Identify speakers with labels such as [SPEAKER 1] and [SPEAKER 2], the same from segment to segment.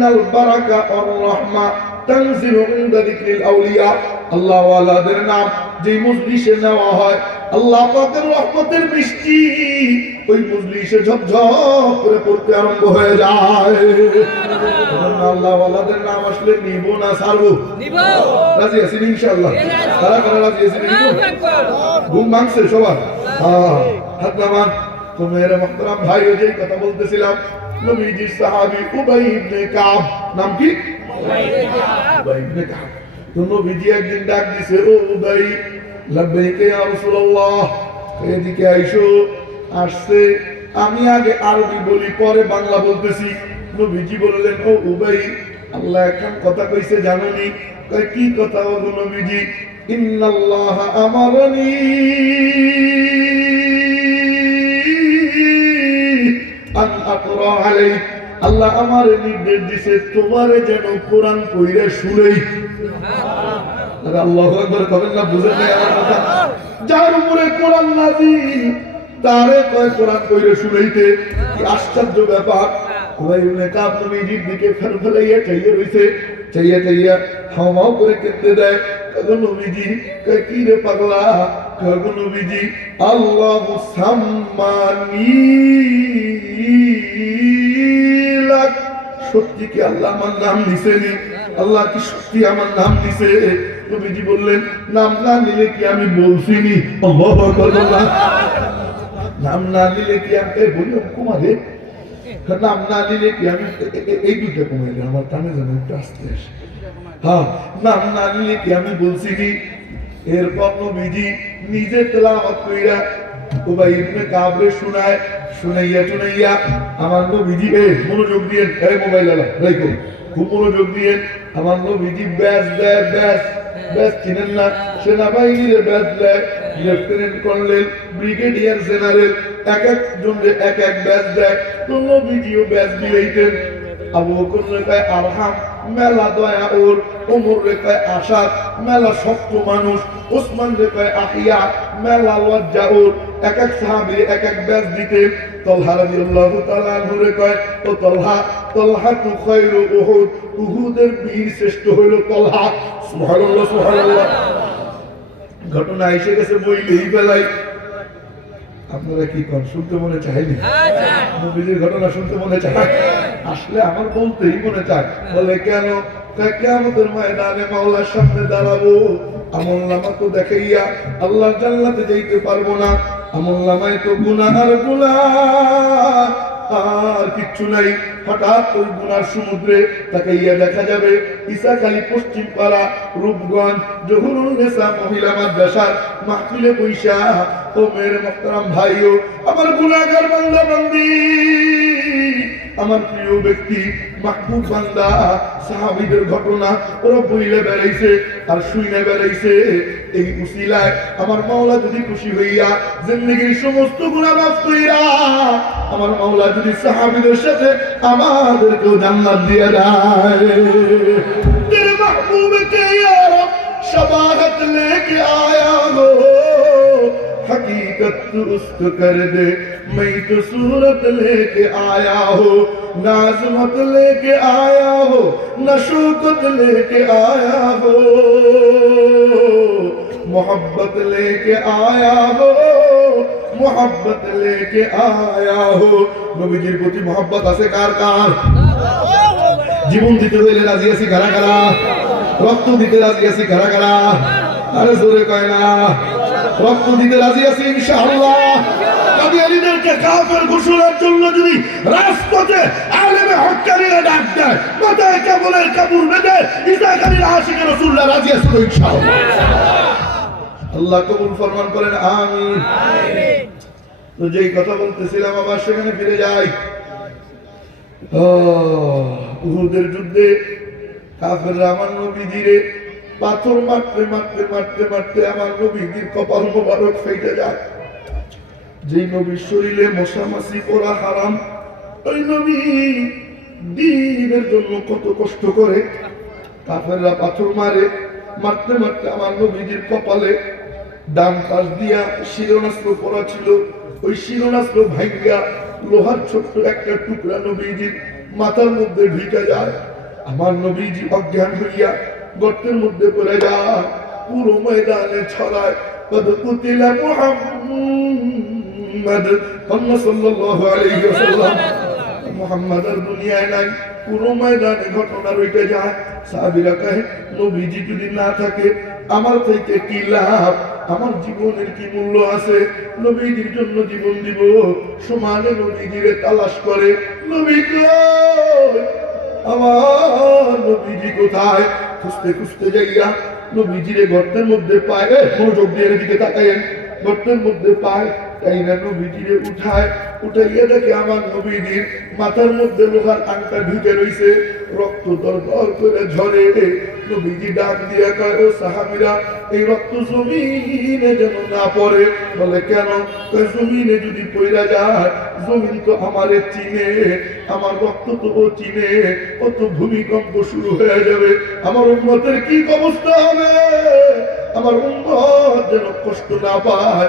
[SPEAKER 1] ইন্নাল বারাকা ওয়ার রাহমা তানজিলু ইনদা যিকরিল আউলিয়া। আল্লাহ ওয়ালাদের নাম যে মজলিসে নেওয়া হয় আল্লাহ পাকের রহমতের বৃষ্টি ওই মজলিসে ঝপঝপ করে পড়তে আরম্ভ হয়ে যায়। আল্লাহ ওয়ালাদের নাম আসলে নিব না সারবো রাজি আছেন ইনশাআল্লাহ? তারা কারা রাজি আছেন? ঘুম ভাঙছে সবার? হ্যাঁ হাত নামান। তো মেয়েরা মোহতারাম ভাই ওই যে কথা বলতেছিলাম নবীজি সাহাবী উবাই ইবনে কাব। নাম কি? উবাই ইবনে কাব। তো নবীজি একদিন ডাক দিছে, ও উবাই, লাব্বাইকা ইয়া রাসূলুল্লাহ, এদিকে আইসো, আসছে। আমি আগে আরবি বলি, পরে বাংলা বলতেছি। নবীজি বললেন, ও উবাই, আল্লাহ এখন কথা কইছে, জানোনি? কয়, কি কথা ও নবীজি? ইন্নাল্লাহ আমারনি। আন আল্লাহ আমার নির্দেশ দিছে, তোমারে যেন কোরআন কইরে শুনেই। আল্লাহু আকবার না, বুঝেন যার উপরে কোরআন নাজিল তারে কয় কোরআন কইরে শুনাইতে? আশ্চর্য ব্যাপার। ওই ইবনে কাব নবীজির দিকে ফের ফেলাইয়া চাইয়া চাইয়া চাইয়া হাওমাও করে কেঁদে দেয়। কয়, কি রে পাগলা? নবীজি, আল্লাহ সাম্মানি সত্যি কি আল্লাহ আমার নাম নিছেনি আল্লাহ কি সত্যি আমার নাম নিছে? নবীজি বললেন, নাম না নিলে কি আমি আল্লাহু নাম না নিলে কি আমি বলি কুমারে নাম না নিলে কি আমি এই দুইটা কমাইলে আমার কানে যেন একটু আসতে আসে। হ্যাঁ নাম না নিলে কি আমি বলছিনি এরপর নবীজি নিজে তেলাওয়াত কইরা উবাই ইবনে কাবরে শুনায়, শুনাইয়া শুনাইয়া আমার নবীজি এ মনোযোগ দিয়ে এই মোবাইল আলা রাখো খুব মনোযোগ দিয়ে আমার নবীজি ব্যাস দেয় ব্যাস ব্যাস চিনেন না, সেনাবাহিনীর ব্যাস দেয় লেফটেন্যান্ট কর্নেল, ব্রিগেডিয়ার জেনারেল, এক একজন এক এক ব্যাচ দেয়। তো নবীজিও ব্যাচ দিলেইতেন আবু বকর রেখায় আরহাম মেলা দয়া ওর ওমর রেখায় আশাদ মেলা শক্ত মানুষ ওসমান রেখায় আহিয়া, মেলা লজ্জা ওর এক এক সাহাবি, এক এক ব্যাচ দিতেন। তলহা শ্রেষ্ঠ হইল তলহা। ঘটনা এসে গেছে বইলেই বেলায়। আপনারা কি করেন শুনতে মনে চাইনি? নবীজির ঘটনা শুনতে মনে চাই? আসলে আমার বলতেই মনে চায় বলে কেন? কেমতের ময়দানে মাওলার সামনে দাঁড়াবো? আমল নামা তো দেখাইয়া আল্লাহ জান্নাতে যাইতে পারব না। আমল নামায় তো গুনাহ আর গুনাহ আর কিচ্ছু নাই। হঠাৎ ওই গুনার সমুদ্রে তাকে ইয়া দেখা যাবে, ইসাখালী পশ্চিম পাড়া রূপগঞ্জ, জহুরুল নেসা মহিলা মাদ্রাসার মাহফিলে পয়সা ও মেয়ের মোহতারাম ভাইও, আমার গুনাগার বান্দা বান্দি আমার প্রিয় ব্যক্তি মাকবুল বান্দা, সাহাবিদের ঘটনা, ওরা বইলে বেড়াইছে, আর শুইনে বেড়াইছে। এই উসিলায় আমার মাওলা যদি খুশি হইয়া জিন্দগির সমস্ত গুণা মাফ কইরা, আমার মাওলা যদি সাহাবিদের সাথে আমাদেরকেও জান্নাত দিয়ে দেয়। তেরে মাহবুব কে ইয়া রব শবাহত লেকে আয়া। हकीकत तू उसको कर दे मैं तो सूरत लेके आया हो नाजमत लेके आया हो नशोकत लेके आया हो मोहब्बत लेके आया हो मोहब्बत लेके आया हो নবীজির প্রতি মোহব্বত আছে কার কার জীবন দিতে হইলে রাজি আছি কারা কারা রক্ত দিতে রাজি আছি কারা কারা আরে জোরে কয় না রক্ত দিতে রাজি আছি ইনশাআল্লাহ। কাদিয়ানীদেরকে কাফের ঘোষণার জন্য যদি রাজপথে আলেমে ডাক দেয়, মাথায় বেঁধে আশিকে রসুল্লাহ রাজি আছে ইনশাআল্লাহ। আল্লাহ কবুল ফরমান করেন, আমিন। তো যেই কথা বলতেছিলাম, আবার সেখানে ফিরে যাই। উহুদের যুদ্ধে কাফেররা আমার নবীজিরে পাথর মারতে মারতে মারতে মারতে আমার নবীজির কপাল মোবারক ফেটে যায়। যেই নবীর শরীরে মশামাছি করা হারাম, ওই নবী দিনের জন্য কত কষ্ট করে কাফেররা পাথর মারে, মারতে মারতে আমার নবীজির কপালে ডান পাশ দিয়া শিরোনাস্ত্র পরা ছিল। ওই শিরোনাস্ত্র ভাঙ্গা লোহার ছোট্ট একটা টুকরা নবীজির মাথার মধ্যে ঢুকে যায়। আমার নবীজি অজ্ঞান হইয়া গর্তের মধ্যে পড়ে যায় পুরো ময়দানে ছড়ায়। কদ কুতিলা মুহাম্মদ সাল্লাল্লাহু আলাইহি ওয়াসাল্লাম। মোহাম্মদ আর দুনিয়ায় নাই, পুরো ময়দানে ঘটনা রইতে যায় সাহাবিরা কহে, নবীজি যদি না থাকে, আমার থেকে কি লাভ? আমার জীবনের কি মূল্য আছে? নবীজির জন্য জীবন দিব। সমানে নবীজিরে তালাশ করে, নবী কই? আমার নবীজি কোথায়? খুঁজতে খুঁজতে যাইয়া নবীজিরে গর্তের মধ্যে পায়। মনোযোগ দিয়ে এদিকে তাকাইয়েন গর্তের মধ্যে পায়। তাই উঠায়, উঠাইয়া দেখে আমার মাথার মধ্যে লোহার আংটা ঢুকে রক্ত করে ঝরে। নবীজি ডাক দিয়া সাহাবিরা, এই রক্ত জমিনে যেন না পড়ে। বলে, কেন? জমিনে যদি পইরা যায়, জমিন তো আমারে চিনে। আমার রক্ত তো ও চিনে। ও তো ভূমিকম্প শুরু হয়ে যাবে। আমার উন্মতের কি অবস্থা হবে? আমার উন্মত যেন কষ্ট না পায়।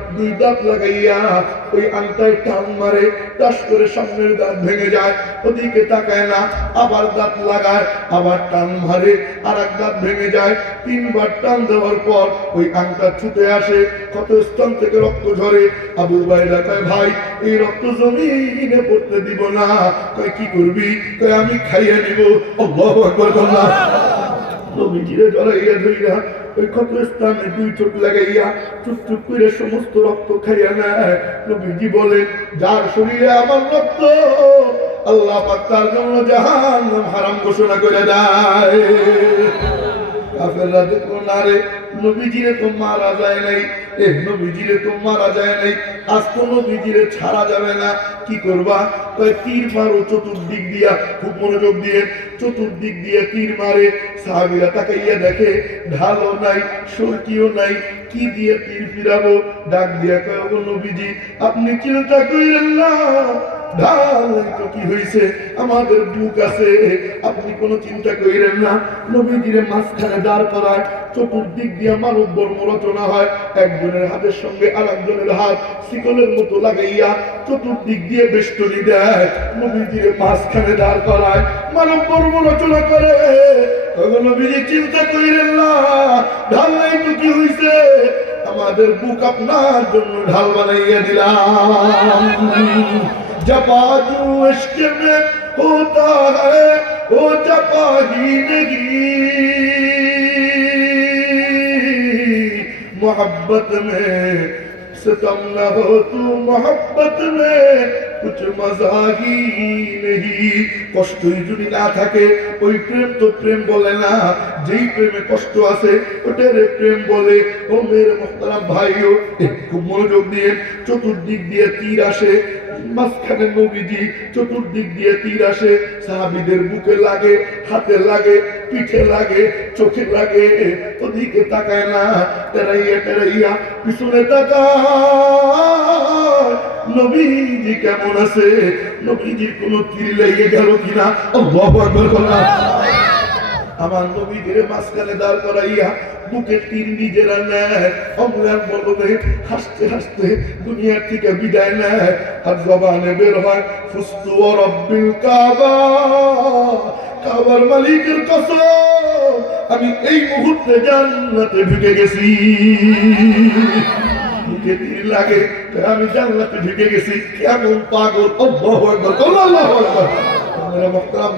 [SPEAKER 1] দুই দাঁত লাগাইয়া ওই আংটায় টান মারে, টাস করে সামনের দাঁত ভেঙে যায়, ওদিকে তাকায় না, আবার দাঁত লাগায়, আবার টান মারে আর এক দাঁত ভেঙে যায়। তিনবার টান দেওয়ার পর ওই আংটা ছুটে আসে কত স্তন থেকে রক্ত ঝরে। আবু ভাই কয়, ভাই, এই রক্ত জমিনে পড়তে দিব না। কয়, কি করবি? কয়, আমি খাইয়া নিব। আল্লাহু আকবার, আল্লাহ। নবীজিরে জড়াইয়া ধইরা ওই ক্ষতস্থানে দুই চোখ লাগাইয়া চুপ চুপ করে সমস্ত রক্ত খাইয়া নেয়। নবীজি বলেন, যার শরীরে আমার রক্ত, আল্লাহ পাক তার জন্য জাহান হারাম ঘোষণা করে দেয়। কাফেররা দেখল, না রে নবীজিরে নাই। এ, নবীজিরে নাই। আজ নবীজিরে ছাড়া যাবে না। কি করবা? তীর মারো, চতুর্দিক দিয়া। খুব মনোযোগ দিয়ে, চতুর্দিক দিয়ে তীর মারে। সাহাবিরা তাকাইয়া দেখে, ঢালও নাই, সরকিও নাই। কি দিয়ে তীর ফিরাবো? ডাক দিয়া কয় নবীজি, আপনি চিন্তা কইলেন না। ঢাল, তো কি আমাদের আছে। আপনি চিন্তা কইরেন না। মাঝখানে দাঁড় করায় চতুর্দিক দিয়ে মানব বর্ম রচনা হয়। একজনের হাতের সঙ্গে হাত শিকলের মতো লাগাইয়া চতুর্দিক দিয়ে বেষ্টনী দেয়। নবীজিরে মাঝখানে দাঁড় করায় মানব বর্ম রচনা করে। নবীজি চিন্তা কইরেন না, ঢাল নাই তো কি হইছে? আমাদের বুক আপনার জন্য ঢাল বানাইয়া দিলাম। जपाजू इश्क में होता है वो जपा ही नहीं मोहब्बत में सितम न हो तू मोहब्बत में कुछ मजा ही नहीं কষ্টই যদি না থাকে ওই প্রেম তো প্রেম বলে না যেই প্রেমে কষ্ট আছে ওটারে প্রেম বলে ও মেরে মোহতারাম ভাইও খুব মনোযোগ দিয়ে চতুর্দিক দিয়ে তীর আসে মাঝখানে নবীজি চতুর্দিক দিয়ে তীর আসে, সাহাবিদের বুকে লাগে, হাতে লাগে, পিঠে লাগে, চোখে লাগে, ওদিকে তাকায় না টেরাইয়া টেরাইয়া পিছনে তাকায়। নবীজি কেমন আছে? নবীজির কোন তীর লেগে গেল কিনা? আমার নবীদের মাঝখানে দাঁড় করাইয়া বুকে তিন নিজেরা নেয় অমলার বলবে, হাসতে হাসতে দুনিয়ার থেকে বিদায় নেয়। আর জবানে বের হয়, ফুস্তু ও কাবা, কাবার মালিকের কসম, আমি এই মুহূর্তে জান্নাতে ঢুকে গেছি। বুকে তীর লাগে আমি জান্নাতে ঢুকে গেছি। কেমন পাগল? আকবার আল্লাহু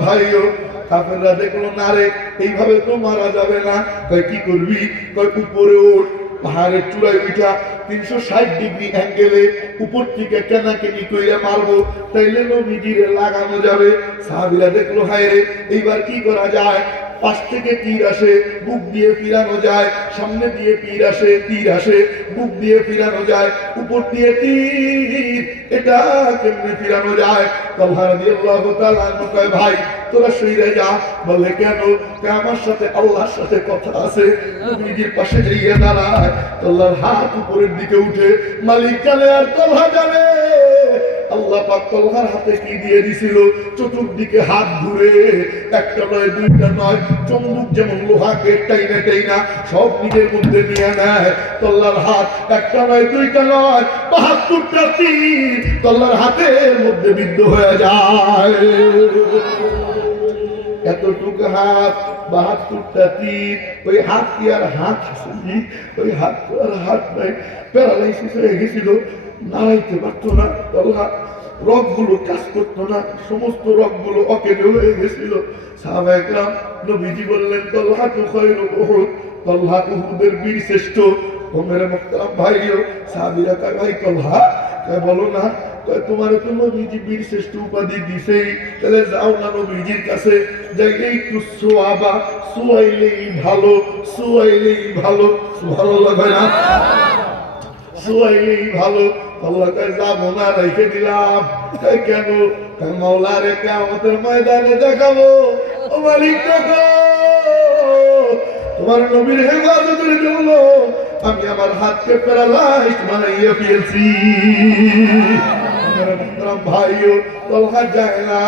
[SPEAKER 1] ভাইও কাফেররা দেখল, না রে, এইভাবে তো মারা যাবে না। কয়, কি করবি? কয়, উপরে ওঠ, পাহাড়ের চূড়ায় উঠা, তিনশো ষাট ডিগ্রি অ্যাঙ্গেলে উপর থেকে কেনাকেনি কইরা মারবো, তাইলে নবীজিরে লাগানো যাবে। সাহাবিরা দেখল, হায় রে, এইবার কি করা যায়? পাশ থেকে তীর আসে, বুক দিয়ে ফিরানো যায়, সামনে দিয়ে তীর আসে তীর আসে, বুক দিয়ে ফিরানো যায়, উপর দিয়ে তীর, এটা ফিরানো যায়? আনহু ভাই, তোরা শুইরে যা। বলে, কেন? আমার সাথে আল্লাহর সাথে কথা আছে? নবীজির পাশে গিয়ে দাঁড়ায়, আল্লাহর হাত উপরের দিকে উঠে, মালিক জানে আর তলহা জানে। আল্লাহ পাক তলহার হাতে কি দিয়ে দিছিল? চতুর্দিকে হাত ঘুরে, একটা নয়, দুইটা নয় চম্বুক যেমন লোহাকে টাইনা টাইনা সব নিজের মধ্যে নিয়ে নেয়। তল্লার হাত একটা নয়, দুইটা নয়, বাহাত্তরটা তীর তল্লার হাতের মধ্যে বিদ্ধ হয়ে যায়। এতটুকু হাত, বাহাত্তরটা তীর ওই হাত কি আর হাত ওই হাত আর হাত নাই। প্যারালাইসিস হয়ে গেছিল, নাড়াইতে পারতো না তল্লা রগগুলো কাজ করতো না সমস্ত রগগুলো অকেজো হয়ে গেছিল। সাহাবাহাম নবীজি বললেন তল্লা তো খয়রুল উহুদ তল্লা উহুদের বীর শ্রেষ্ঠ। ও মেরে ভাইও সাহাবিরা কয় ভাই তল্লা কয় বলো না। তোমার তো নবীজি বীর শ্রেষ্ঠ উপাধি দিছেই। তাহলে যাও না নবীজির কাছে যাই একটু সোয়াবা সোয়াইলেই ভালো সোয়াইলেই ভালো। ভালো লাগে না? সোয়াইলেই ভালো আল্লাহ কয় যাব না রেখে দিলাম। তাই কেন? মাওলা রেখে আমাদের ময়দানে দেখাবো। ও মালিক তোমার নবীর হেফাজতের জন্য আমি আমার হাতকে প্যারালাইজ বানাইয়া ফেলছি। আমার মোহতারাম ভাইও, তলহা যায় না।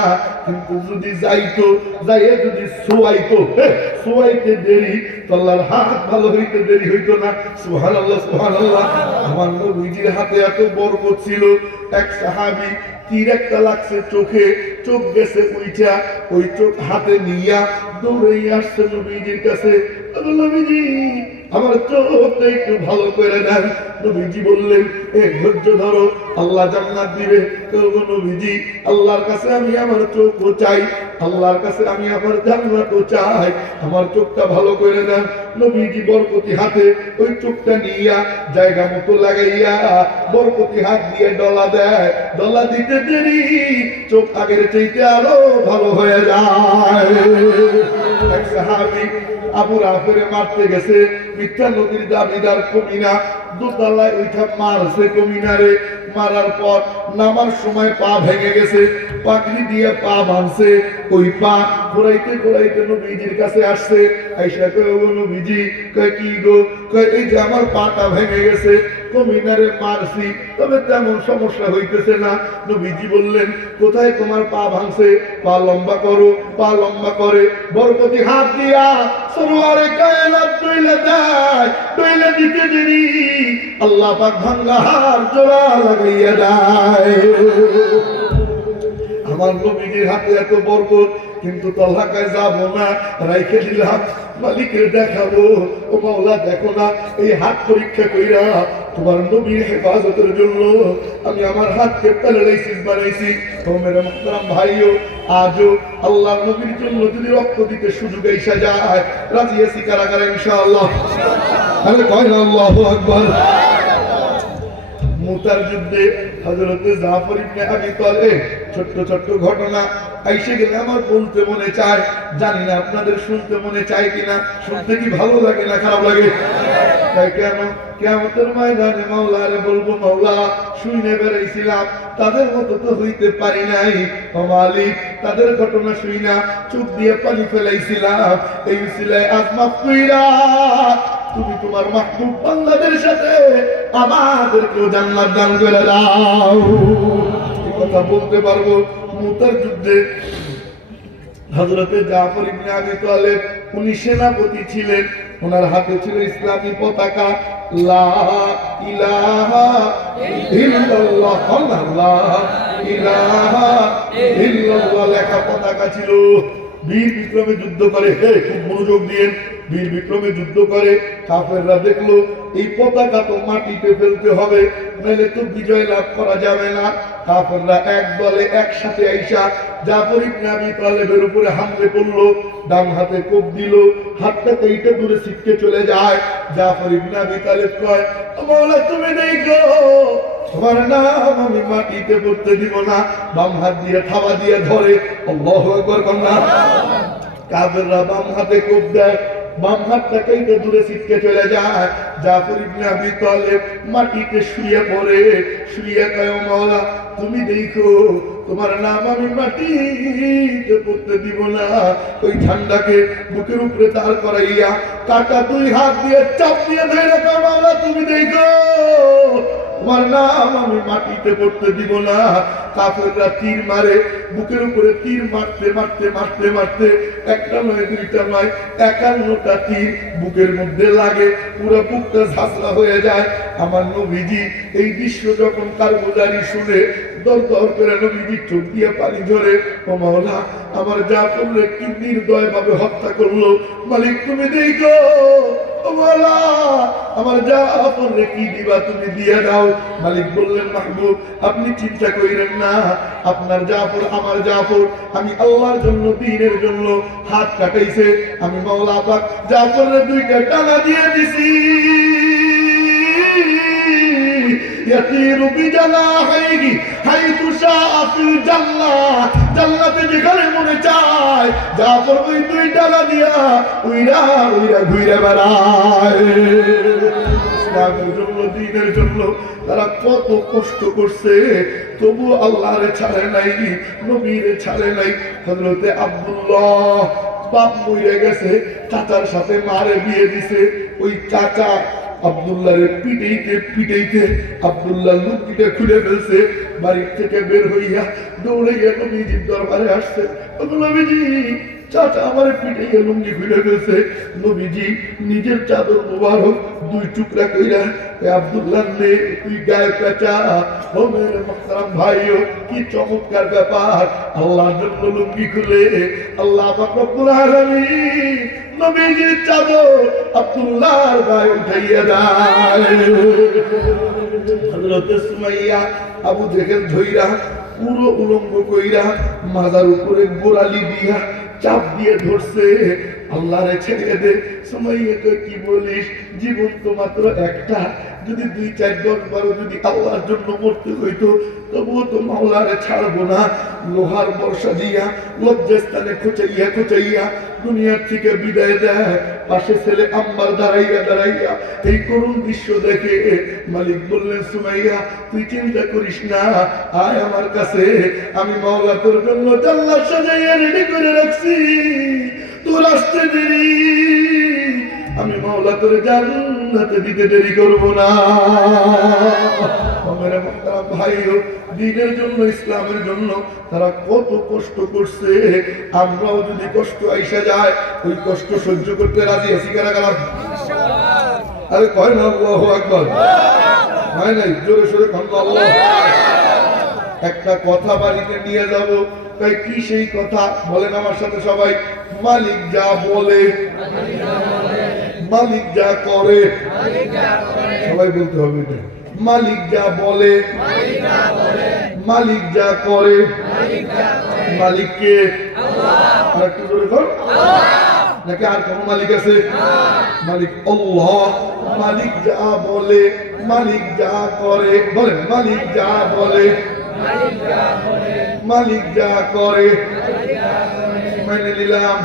[SPEAKER 1] কিন্তু যদি যাইতো, যাইয়ে যদি সোয়াইতো সোয়াইতে দেরি, তল্লার হাত ভালো হইতে দেরি হইতো না। সুহান আল্লাহ সুহান আল্লাহ আমার নবীজির হাতে এত বরকত ছিল। এক সাহাবি তীর একটা লাগছে চোখে, চোখ গেছে উইটা ওই চোখ হাতে নিয়া দৌড়ে আসছে নবীজির কাছে। নবীজি আমার চোখটা একটু ভালো করে দেন। নবীজি বললেন, এ ধৈর্য ধরো, আল্লাহ জান্নাত দিবে। কেউ নবীজি, আল্লাহর কাছে আমি আমার চোখও চাই, আল্লাহর কাছে আমি আমার জান্নাতও চাই। আমার চোখটা ভালো করে দেন। নবীজি বরকতি হাতে ওই চোখটা নিয়া জায়গা মতো লাগাইয়া বরকতি হাত দিয়ে ডলা দেয়। ডলা দিতে দেরি, চোখ আগের চাইতে আরও ভালো হয়ে যায়। এক সাহাবি আবু রাফেরে মারতে গেছে। মিথ্যা নদীর দাবিদার কমিনা দোতলায় ওইটা মারছে কমিনারে মারার পর নামার সময় পা ভেঙে গেছে পাকড়ি দিয়ে পা বাঁধছে। ওই পা ঘোরাইতে ঘোরাইতে নবীজির কাছে আসছে। আইসা কয়ে নবীজি, কয় কি গো? কয়, এই যে আমার পাটা ভেঙে গেছে। কমিনারে মারছি তবে তেমন সমস্যা হইতেছে না। নবীজি বললেন, কোথায় তোমার পা ভাঙছে? পা লম্বা করো, পা লম্বা করে। বরকতি হাত দিয়া সরোয়ারে কায়নাত তৈলে দেয় তৈলে দিতে দেরি। আল্লাহ পাক ভাঙ্গা হার জোড়া লাগাইয়া দেয়। আমার নবীজির হাতে এত বরকত কিন্তু তল্লাকায় যাব না, রাইখে দিলাম মালিকের দেখাবো। ও মাওলা, দেখো না, এই হাত পরীক্ষা কইরা তোমার নবীর হেফাজতের জন্য আমি আমার হাতকে প্যারালাইসিস বানাইছি। তো মেরে মোহতারাম ভাইও, আজও আল্লাহর নবীর জন্য যদি রক্ত দিতে সুযোগ এসে যায়, রাজি আছি কারাগারে ইনশাআল্লাহ। তাহলে কয় না, আল্লাহু আকবার। মুতার যুদ্ধে হজরতে জাফর ইবনে আবি তালেব, ছোট্ট ছোট্ট ঘটনা আইসে গেলে আমার বলতে মনে চায়। জানি না আপনাদের শুনতে মনে চায় কিনা, শুনতে কি ভালো লাগে না খারাপ লাগে? তাই কেন কেমতের ময়দানে মাওলারে বলব, মাওলা শুনে বেড়াইছিলাম। তাদের মতো তো হইতে পারি নাই। ও তাদের ঘটনা শুই না চুপ দিয়ে পানি ফেলাইছিলাম। এই সিলাই আজমা কইরা তুমি তোমার মাহবুব বান্দাদের সাথে আমাদেরকেও জান্নাত দান করে দাও। কথা বলতে পারব। মুতার যুদ্ধে হজরতে জাফর ইবনে আবি তালেব, উনি সেনাপতি ছিলেন। ওনার হাতে ছিল ইসলামী পতাকা। বীর বিক্রমে যুদ্ধ করে। হে, খুব মনোযোগ দিয়ে। বীর বিক্রমে যুদ্ধ করে। কাফেররা দেখল, এই পতাকা তো মাটিতে ফেলতে হবে নাহলে তো বিজয় লাভ করা যাবে না। কাফেররা এক দলে একসাথে আইসা জাফর ইবনে আবি তালেবের উপরে হামলে করল ডান হাতে কোপ দিল হাতটা এইটা দূরে ছিটকে চলে যায়। জাফর ইবনে আবি তালেব কয়, মাওলা, তুমি দেখো, তোমার নাম আমি মাটিতে পড়তে দিব না, বাম হাত দিয়ে থাবা দিয়ে ধরে। আল্লাহু আকবার কন্যা কাবেররা বাম হাতে কোপ দেয়, বাম হাতটাকেই তো দূরে ছিটকে চলে যায়। জাফর ইবনে আবি তালেব মাটিতে শুয়ে পড়ে। শুয়ে কয়, "ও মাওলা তুমি দেখো, তোমার নাম আমি মাটিতে পড়তে দিব না। ওই ঠান্ডাকে বুকের উপরে দাঁড় করাইয়া কাটা দুই হাত দিয়ে চাপ দিয়ে ধরে রাখা তুমি দেখো। তোমার নাম আমি মাটিতে পড়তে দিব না। কাফেররা তীর মারে, বুকের উপরে তীর মারতে মারতে মারতে মারতে। একটা নয়, দুইটা নয়, একান্নটা তীর বুকের মধ্যে লাগে। পুরো বুকটা ঝাঁসলা হয়ে যায়। আমার নবীজি এই দৃশ্য যখন কারগুজারি শুনে দর দর করে নবীজি চোখ দিয়ে পানি ঝরে, ও মাওলা, আমার যা করলে কি নির্দয় ভাবে হত্যা করল? মালিক, তুমি দেখো দিয়ে দাও। মালিক বললেন, মাহবুব, আপনি চিন্তা করিলেন না। আপনার জাফর আমার জাফর। আমি আল্লাহর জন্য, দিনের জন্য হাত কাটাইছে। আমি মাওলা পাক জাফরের দুইটা টানা দিয়ে দিছি। يطير بجناحيه حيث شاء في الجنة জান্নাতে যেখানে মনে চায় জাফর ওই দুই ডালা দিয়া উইরা উইরা ঘুরে বেড়ায় ইসলামের জন্য দিনের জন্য তারা কত কষ্ট করছে তবু আল্লাহরে ছাড়ে নাই নবীরে ছাড়ে নাই হজরতে আব্দুল্লাহ বাপ মরে গেছে চাচার সাথে মারে বিয়ে দিছে ওই চাচা আব্দুল্লাহর পিটাইতে পিটাইতে আব্দুল্লাহ লুকিটা খুলে ফেলছে। বাড়ির থেকে বের হইয়া দৌড়ে গিয়ে নবীজির দরবারে আসছে। নবীজি চাচা আমার পিটাইয়া লুঙ্গি খুলে ফেলছে নবীজি, নিজের চাদর দুই টুকরা কইরা আব্দুল্লাহ নে তুই গায়ে পেঁচা। ও কি চমৎকার ব্যাপার। জন্য লুঙ্গি খুলে, আল্লাহ রব্বুল আলামিন নবীজির চাদর আব্দুল্লাহর গায়ে উঠাইয়া দেয় হযরত সুমাইয়া আবু জেহেল ধইরা, পুরো উলঙ্গ কইরা মাজার উপরে গোড়ালি দিয়া চাপ দিয়ে ধরছে। আল্লাহরে ছেড়ে দে। সময় কি বলিস? জীবন তো মাত্র একটা। যদি দুই চারজন বারো যদি আল্লাহর জন্য মরতে হইতো, তবুও তো মাওলারে ছাড়বো না। লোহার বর্ষা দিয়া, লজ্জাস্থানে খোঁচাইয়া খোঁচাইয়া দুনিয়ার থেকে বিদায় দেয়। পাশে ছেলে আম্বার দাঁড়াইয়া দাঁড়াইয়া এই করুণ দৃশ্য দেখে মালিক বললেন, সুমাইয়া, তুই চিন্তা করিস না। আয় আমার কাছে, আমি মাওলা তোর জন্য জাল্লা সাজাইয়া রেডি করে রাখছি। তোর আসতে দেরি। আমি মাওলা তোর জান্নাতে দিতে দেরি করব না। আমার মোহতারাম ভাইও দিনের জন্য, ইসলামের জন্য তারা কত কষ্ট করছে। আমরাও যদি কষ্ট আইসা যায়, ওই কষ্ট সহ্য করতে রাজি আছি কারা কারা? আরে কয় না আল্লাহ আকবার? হয় নাই? জোরে সোরে কন আল্লাহ একটা কথা বাড়িতে নিয়ে যাব। তাই কি সেই কথা? বলেন আমার সাথে সবাই। মালিক যা বলে মালিক যা বলে। মালিক যা করে সবাই বলতে হবে এটা মালিক যা বলে মালিক যা করে মালিককে আর একটু জোরে কর নাকি আর কোন মালিক আছে মালিক আল্লাহ মালিক যা বলে মালিক যা করে বলেন মালিক যা বলে মালিক যা করে মেনে নিলাম